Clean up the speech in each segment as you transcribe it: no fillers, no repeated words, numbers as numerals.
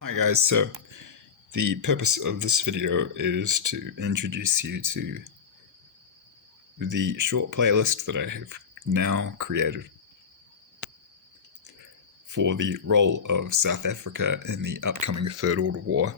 Hi guys, so the purpose of this video is to introduce you to the short playlist that I have now created for the role of South Africa in the upcoming Third World War,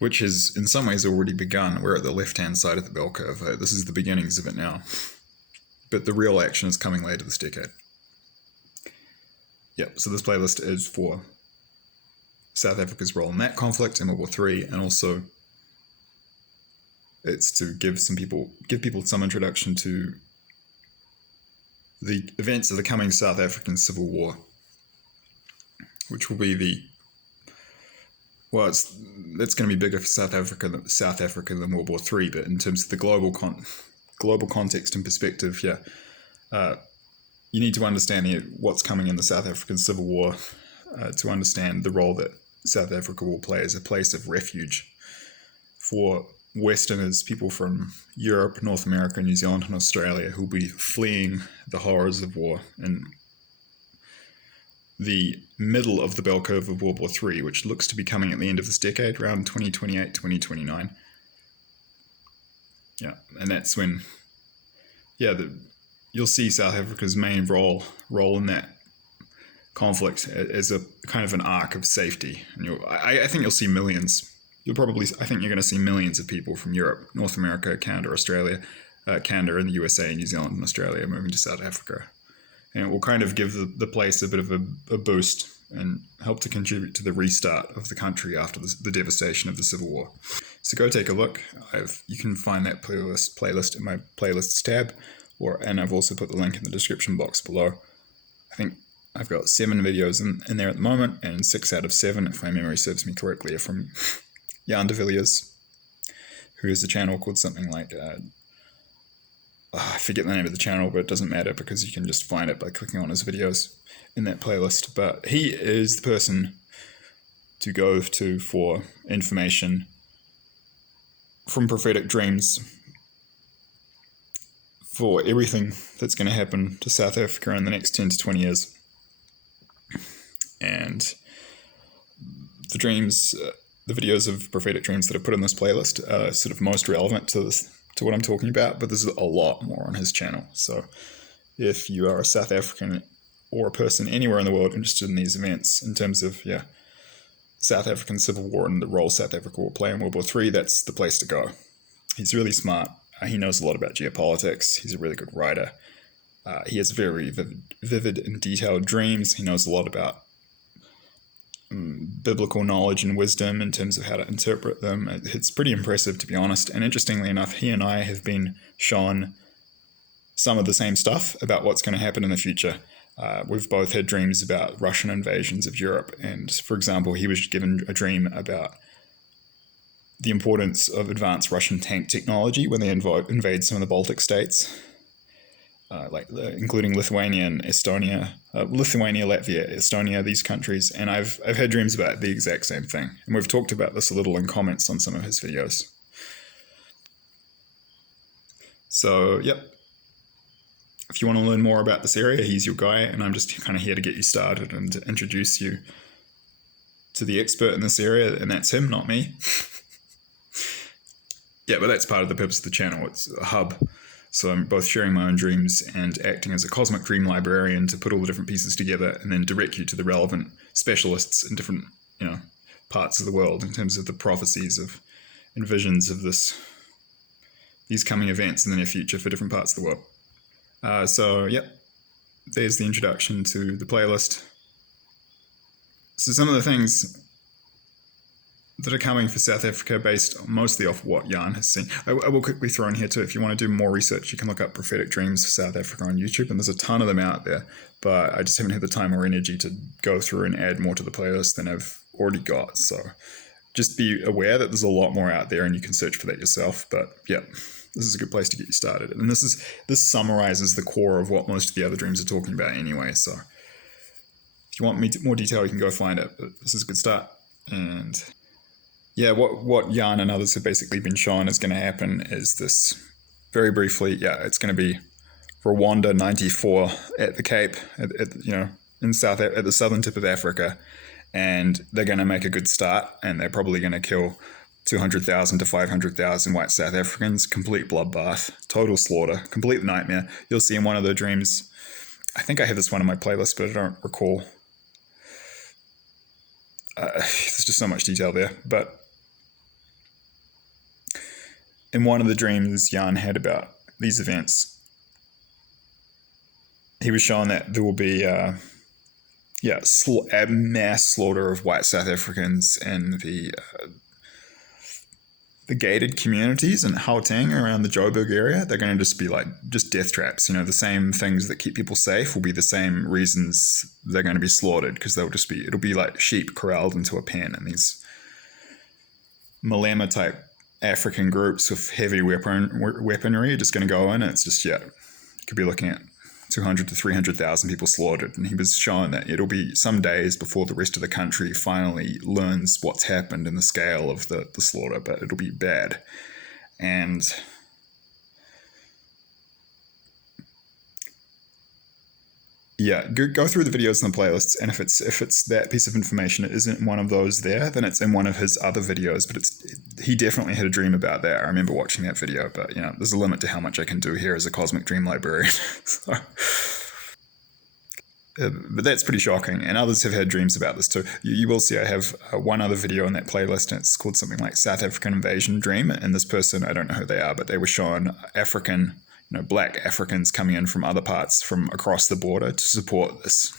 which has in some ways already begun. We're at the left-hand side of the bell curve. This is the beginnings of it now, but the real action is coming later this decade. Yep, so this playlist is for South Africa's role in that conflict in World War III, and also it's to give people some introduction to the events of the coming South African Civil War, which will be it's going to be bigger for South Africa than World War III, but in terms of the global context and perspective, you need to understand what's coming in the South African Civil War to understand the role that South Africa will play as a place of refuge for Westerners, people from Europe, North America, New Zealand, and Australia who'll be fleeing the horrors of war in the middle of the bell curve of World War III, which looks to be coming at the end of this decade, around 2028, 2029. Yeah, and that's when, you'll see South Africa's main role in that conflict as a kind of an arc of safety. And I think you'll see millions. I think you're going to see millions of people from Europe, North America, Canada, Australia, Canada and the USA, New Zealand and Australia moving to South Africa. And it will kind of give the place a bit of a boost and help to contribute to the restart of the country after the devastation of the Civil War. So go take a look. You can find that playlist in my playlists tab, and I've also put the link in the description box below. I think I've got 7 videos in there at the moment, and 6 out of 7, if my memory serves me correctly, are from Jan de Villiers, who has a channel called something like, I forget the name of the channel, but it doesn't matter because you can just find it by clicking on his videos in that playlist. But he is the person to go to for information from Prophetic Dreams for everything that's going to happen to South Africa in the next 10 to 20 years. And the dreams, the videos of Prophetic Dreams that are put in this playlist are sort of most relevant to what I'm talking about, but there's a lot more on his channel. So if you are a South African or a person anywhere in the world interested in these events in terms of South African Civil War and the role South Africa will play in World War III, that's the place to go. He's really smart. He knows a lot about geopolitics. He's a really good writer. He has very vivid and detailed dreams. He knows a lot about biblical knowledge and wisdom in terms of how to interpret them. It's pretty impressive, to be honest. And interestingly enough, he and I have been shown some of the same stuff about what's going to happen in the future. We've both had dreams about Russian invasions of Europe. And for example, he was given a dream about the importance of advanced Russian tank technology when they invade some of the Baltic states, including Lithuania and Estonia, Latvia, Estonia, these countries. And I've had dreams about the exact same thing. And we've talked about this a little in comments on some of his videos. So, if you want to learn more about this area, he's your guy, and I'm just kind of here to get you started and to introduce you to the expert in this area, and that's him, not me. But that's part of the purpose of the channel. It's a hub. So I'm both sharing my own dreams and acting as a cosmic dream librarian to put all the different pieces together and then direct you to the relevant specialists in different, parts of the world in terms of the prophecies and visions of these coming events in the near future for different parts of the world. There's the introduction to the playlist. So some of the things that are coming for South Africa based mostly off what Jan has seen. I will quickly throw in here too, if you want to do more research, you can look up Prophetic Dreams for South Africa on YouTube, and there's a ton of them out there, but I just haven't had the time or energy to go through and add more to the playlist than I've already got. So just be aware that there's a lot more out there and you can search for that yourself. But this is a good place to get you started. And this summarizes the core of what most of the other dreams are talking about anyway. So if you want more detail, you can go find it, but this is a good start. And what Jan and others have basically been shown is going to happen is this, very briefly, it's going to be Rwanda 94 at the Cape, at the southern tip of Africa, and they're going to make a good start, and they're probably going to kill 200,000 to 500,000 white South Africans. Complete bloodbath, total slaughter, complete nightmare. You'll see in one of the dreams, I think I have this one on my playlist, but I don't recall. There's just so much detail there. But in one of the dreams Jan had about these events, he was shown that there will be a mass slaughter of white South Africans in the gated communities in Gauteng around the Joburg area. They're going to just be like just death traps. The same things that keep people safe will be the same reasons they're going to be slaughtered, because it'll be like sheep corralled into a pen, and these Malema type African groups with heavy weaponry are just going to go in, and it's just, you could be looking at 200 to 300,000 people slaughtered. And he was showing that it'll be some days before the rest of the country finally learns what's happened in the scale of the slaughter, but it'll be bad. And go through the videos in the playlists, and if it's that piece of information, it isn't one of those there, then it's in one of his other videos. But he definitely had a dream about that. I remember watching that video, but there's a limit to how much I can do here as a cosmic dream librarian. But that's pretty shocking, and others have had dreams about this too. You will see I have one other video in that playlist, and it's called something like South African Invasion Dream, and this person, I don't know who they are, but they were shown African, black Africans coming in from other parts from across the border to support this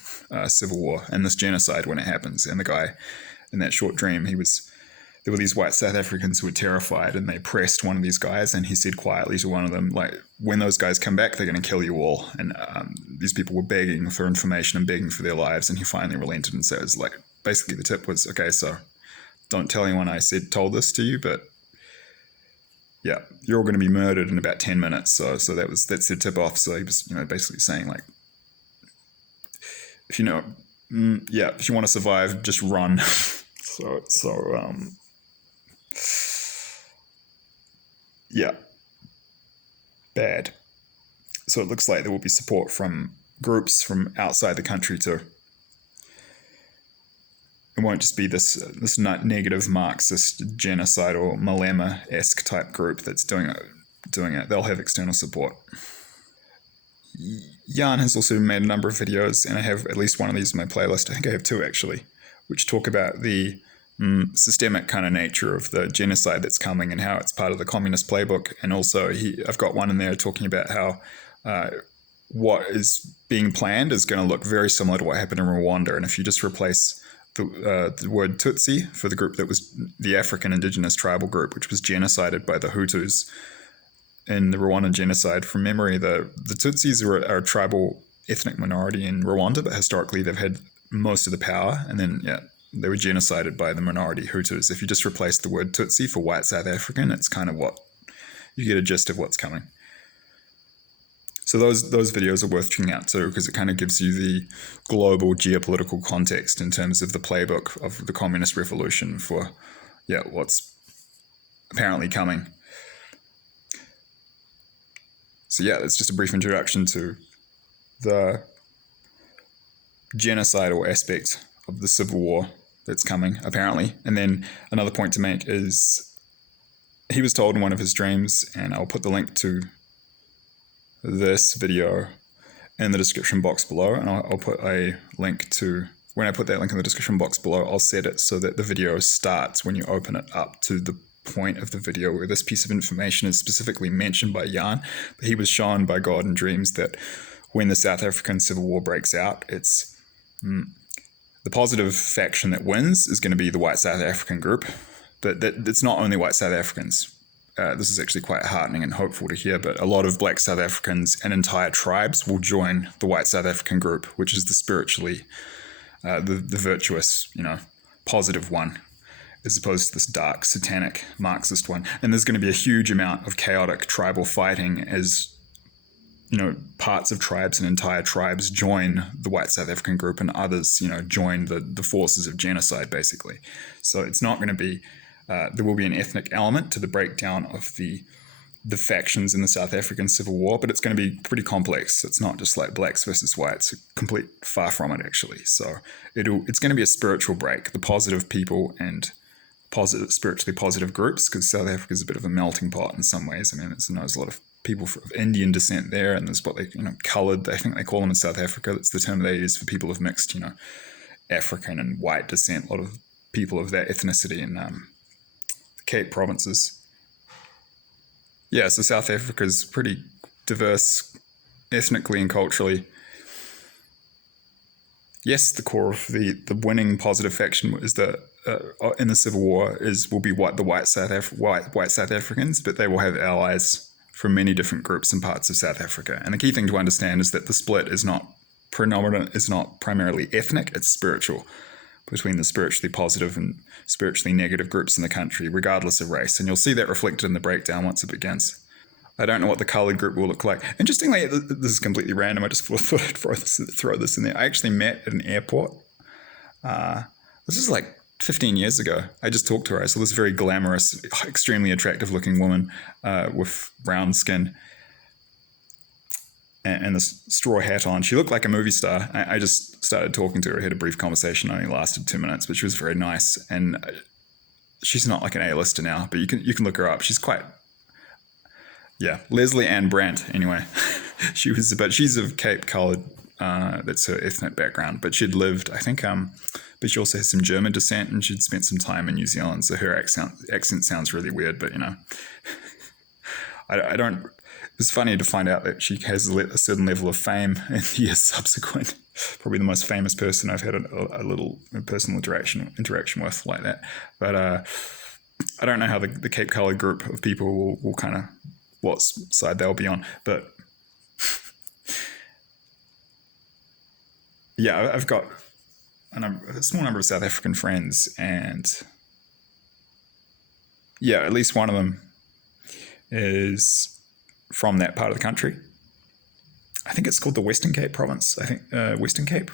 civil war and this genocide when it happens. And the guy in that short dream, there were these white South Africans who were terrified, and they pressed one of these guys, and he said quietly to one of them, like, when those guys come back, they're going to kill you all. And these people were begging for information and begging for their lives, and he finally relented and says, like, basically the tip was, okay, so don't tell anyone I told this to you, but yeah, you're all going to be murdered in about 10 minutes. So that's the tip off. So he was, basically saying, like, if you want to survive, just run. Bad. So it looks like there will be support from groups from outside the country too. It won't just be this negative Marxist, genocidal, Malema-esque type group that's doing it. They'll have external support. Jan has also made a number of videos, and I have at least one of these in my playlist. I think I have two actually, which talk about the systemic kind of nature of the genocide that's coming and how it's part of the communist playbook. And also I've got one in there talking about how what is being planned is going to look very similar to what happened in Rwanda. And if you just replace the word Tutsi for the group that was the African indigenous tribal group, which was genocided by the Hutus in the Rwandan genocide, from memory, the Tutsis are a tribal ethnic minority in Rwanda, but historically they've had most of the power, and then they were genocided by the minority Hutus. If you just replace the word Tutsi for white South African, it's kind of what you get a gist of what's coming. So those videos are worth checking out too, because it kind of gives you the global geopolitical context in terms of the playbook of the communist revolution for what's apparently coming. So it's just a brief introduction to the genocidal aspect of the civil war that's coming, apparently. And then another point to make is he was told in one of his dreams, and I'll put the link to this video in the description box below, and I'll put a link to, when I put that link in the description box below, I'll set it so that the video starts when you open it up to the point of the video where this piece of information is specifically mentioned by Jan. But he was shown by God in dreams that when the South African Civil War breaks out, it's the positive faction that wins is going to be the white South African group. But it's not only white South Africans. This is actually quite heartening and hopeful to hear, but a lot of black South Africans and entire tribes will join the white South African group, which is the spiritually, the virtuous, positive one, as opposed to this dark, satanic, Marxist one. And there's going to be a huge amount of chaotic tribal fighting as, parts of tribes and entire tribes join the white South African group, and others, join the forces of genocide, basically. So it's not going to be, there will be an ethnic element to the breakdown of the the factions in the South African Civil War, but it's going to be pretty complex. It's not just like blacks versus whites, complete far from it actually. So it's going to be a spiritual break, the positive people and spiritually positive groups, because South Africa is a bit of a melting pot in some ways. I mean, there's a lot of people of Indian descent there, and there's what they, coloured, I think they call them in South Africa. That's the term they use for people of mixed, African and white descent. A lot of people of that ethnicity in the Cape provinces. Yeah, so South Africa is pretty diverse ethnically and culturally. Yes, the core of the winning positive faction is that in the Civil War will be the white South Africans, but they will have allies from many different groups and parts of South Africa. And the key thing to understand is that the split is not primarily ethnic; it's spiritual, between the spiritually positive and spiritually negative groups in the country, regardless of race. And you'll see that reflected in the breakdown once it begins. I don't know what the coloured group will look like. Interestingly, this is completely random. I just thought I'd throw this in there. I actually met at an airport. This is like 15 years ago. I just talked to her. I saw this very glamorous, extremely attractive looking woman with brown skin and this straw hat on. She looked like a movie star. I just started talking to her. I had a brief conversation. It only lasted 2 minutes, but she was very nice. And she's not like an A-lister now, but you can look her up. She's quite... Yeah, Leslie Ann Brandt, anyway. But she's of Cape coloured, that's her ethnic background. But she'd lived, I think, but she also has some German descent, and she'd spent some time in New Zealand, so her accent sounds really weird, but, I don't... It's funny to find out that she has a certain level of fame in the years subsequent. Probably the most famous person I've had a little personal interaction with like that. But I don't know how the Cape coloured group of people will kind of... what side they'll be on, but yeah, I've got a small number of South African friends, and yeah, at least one of them is from that part of the country. I think it's called the Western Cape province. I think Western Cape,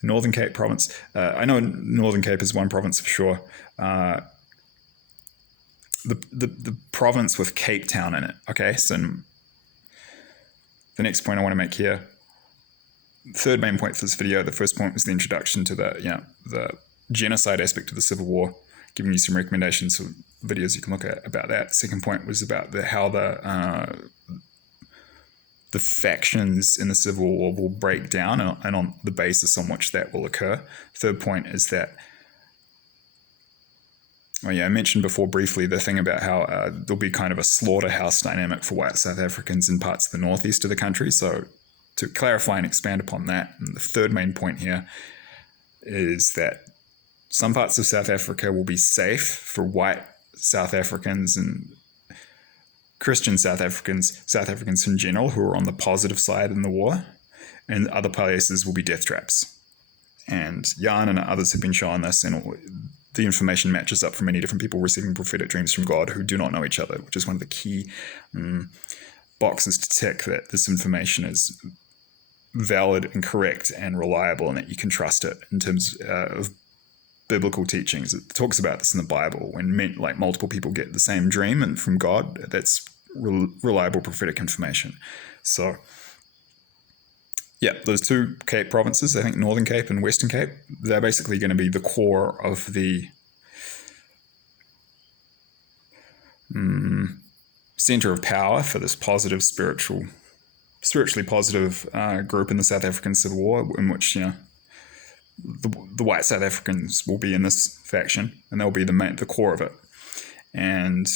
Northern Cape province. I know Northern Cape is one province for sure. The province with Cape Town in it. Okay, so the next point I want to make here, third main point for this video. The first point was the introduction to the genocide aspect of the Civil War, giving you some recommendations for videos you can look at about that. The second point was about how the factions in the Civil War will break down and on the basis on which that will occur. Third point is that, I mentioned before briefly the thing about how there'll be kind of a slaughterhouse dynamic for white South Africans in parts of the northeast of the country. So to clarify and expand upon that, and the third main point here is that some parts of South Africa will be safe for white South Africans and Christian South Africans in general who are on the positive side in the war, and other places will be death traps. And Jan and others have been showing this, and the information matches up for many different people receiving prophetic dreams from God who do not know each other, which is one of the key boxes to tick, that this information is valid and correct and reliable, and that you can trust it in terms of biblical teachings. It talks about this in the Bible. When multiple people get the same dream and from God, that's reliable prophetic information. So yeah, those two Cape provinces, I think Northern Cape and Western Cape, they're basically going to be the core of the center of power for this positive spiritually positive group in the South African Civil War, in which the white South Africans will be in this faction, and they'll be the core of it. And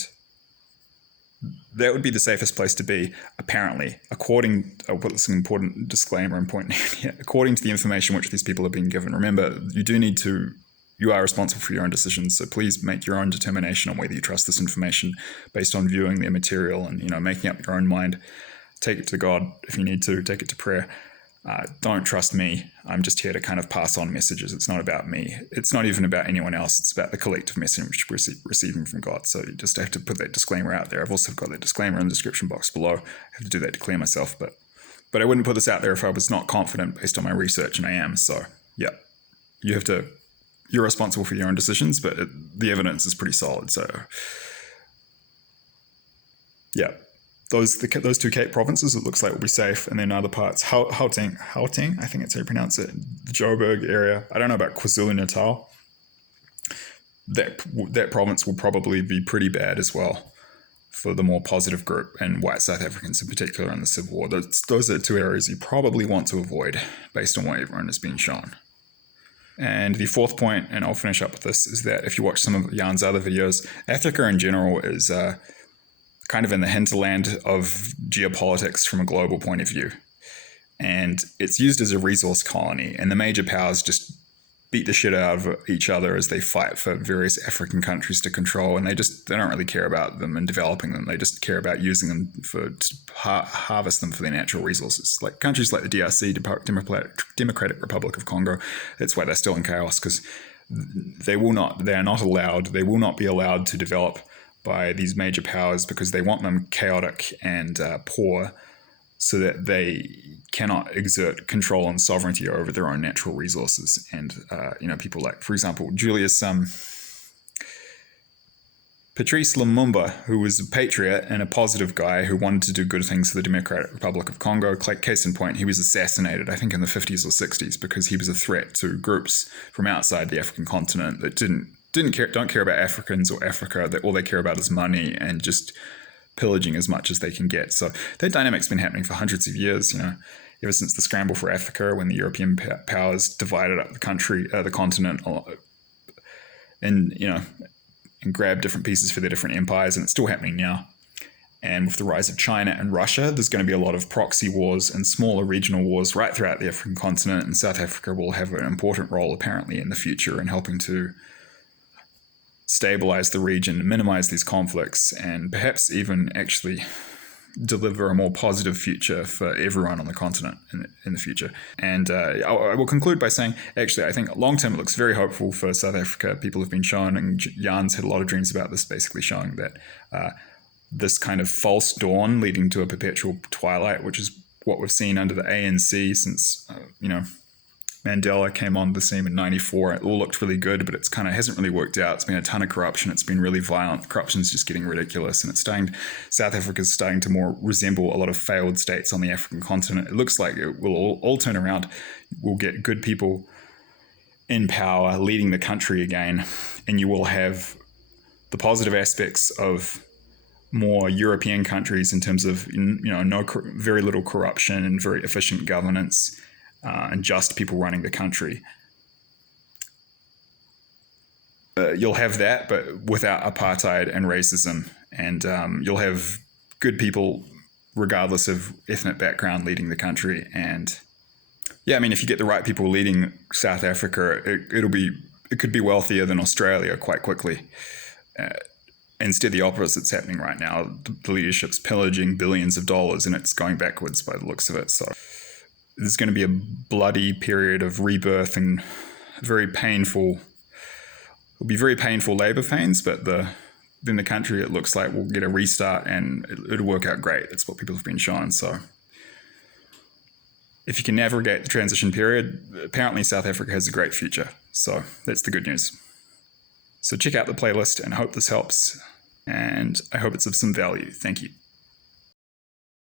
that would be the safest place to be, apparently, I'll put this an important disclaimer and point here, according to the information which these people have been given. Remember, you are responsible for your own decisions, so please make your own determination on whether you trust this information based on viewing their material and, making up your own mind. Take it to God if you need to, take it to prayer. Don't trust me. I'm just here to kind of pass on messages. It's not about me. It's not even about anyone else. It's about the collective message we're receiving from God. So you just have to put that disclaimer out there. I've also got that disclaimer in the description box below. I have to do that to clear myself, but I wouldn't put this out there if I was not confident based on my research, and I am. So yeah, you're responsible for your own decisions, but the evidence is pretty solid. So yeah, those two Cape provinces, it looks like will be safe, and then other parts, Gauteng, I think that's how you pronounce it, the Joburg area. I don't know about KwaZulu-Natal. That province will probably be pretty bad as well for the more positive group and white South Africans in particular in the Civil War. Those are two areas you probably want to avoid based on what everyone has been shown. And the fourth point, and I'll finish up with this, is that if you watch some of Jan's other videos, Africa in general is kind of in the hinterland of geopolitics from a global point of view. And it's used as a resource colony, and the major powers just beat the shit out of each other as they fight for various African countries to control, and they don't really care about them and developing them. They just care about using them to harvest them for their natural resources. Like countries like the DRC, Democratic Republic of Congo, that's why they're still in chaos, because they will not be allowed to develop by these major powers because they want them chaotic and poor, so that they cannot exert control and sovereignty over their own natural resources. And people like, for example, Patrice Lumumba, who was a patriot and a positive guy who wanted to do good things for the Democratic Republic of Congo. Case in point, he was assassinated, I think, in the 50s or 60s because he was a threat to groups from outside the African continent that don't care about Africans or Africa. That all they care about is money and just pillaging as much as they can get. So that dynamic's been happening for hundreds of years, ever since the scramble for Africa, when the European powers divided up the continent, and grabbed different pieces for their different empires, and it's still happening now. And with the rise of China and Russia, there's going to be a lot of proxy wars and smaller regional wars right throughout the African continent, and South Africa will have an important role apparently in the future in helping to stabilize the region, minimize these conflicts, and perhaps even actually deliver a more positive future for everyone on the continent in the future. And I will conclude by saying, actually, I think long term it looks very hopeful for South Africa. People have been shown, and Jan's had a lot of dreams about this, basically showing that this kind of false dawn leading to a perpetual twilight, which is what we've seen under the ANC since, Mandela came on the scene in 94. It all looked really good, but it's kind of hasn't really worked out. It's been a ton of corruption. It's been really violent. Corruption's just getting ridiculous, and South Africa's starting to more resemble a lot of failed states on the African continent. It looks like it will all turn around. We'll get good people in power leading the country again, and you will have the positive aspects of more European countries in terms of very little corruption and very efficient governance. And just people running the country. You'll have that, but without apartheid and racism. And you'll have good people, regardless of ethnic background, leading the country. And if you get the right people leading South Africa, it could be wealthier than Australia quite quickly. Instead, the opposite's happening right now. The leadership's pillaging billions of dollars, and it's going backwards by the looks of it. So there's going to be a bloody period of rebirth and it'll be very painful labor pains, but then the country, it looks like, will get a restart and it'll work out great. That's what people have been shown. So if you can navigate the transition period, apparently South Africa has a great future. So that's the good news. So check out the playlist and I hope this helps. And I hope it's of some value. Thank you.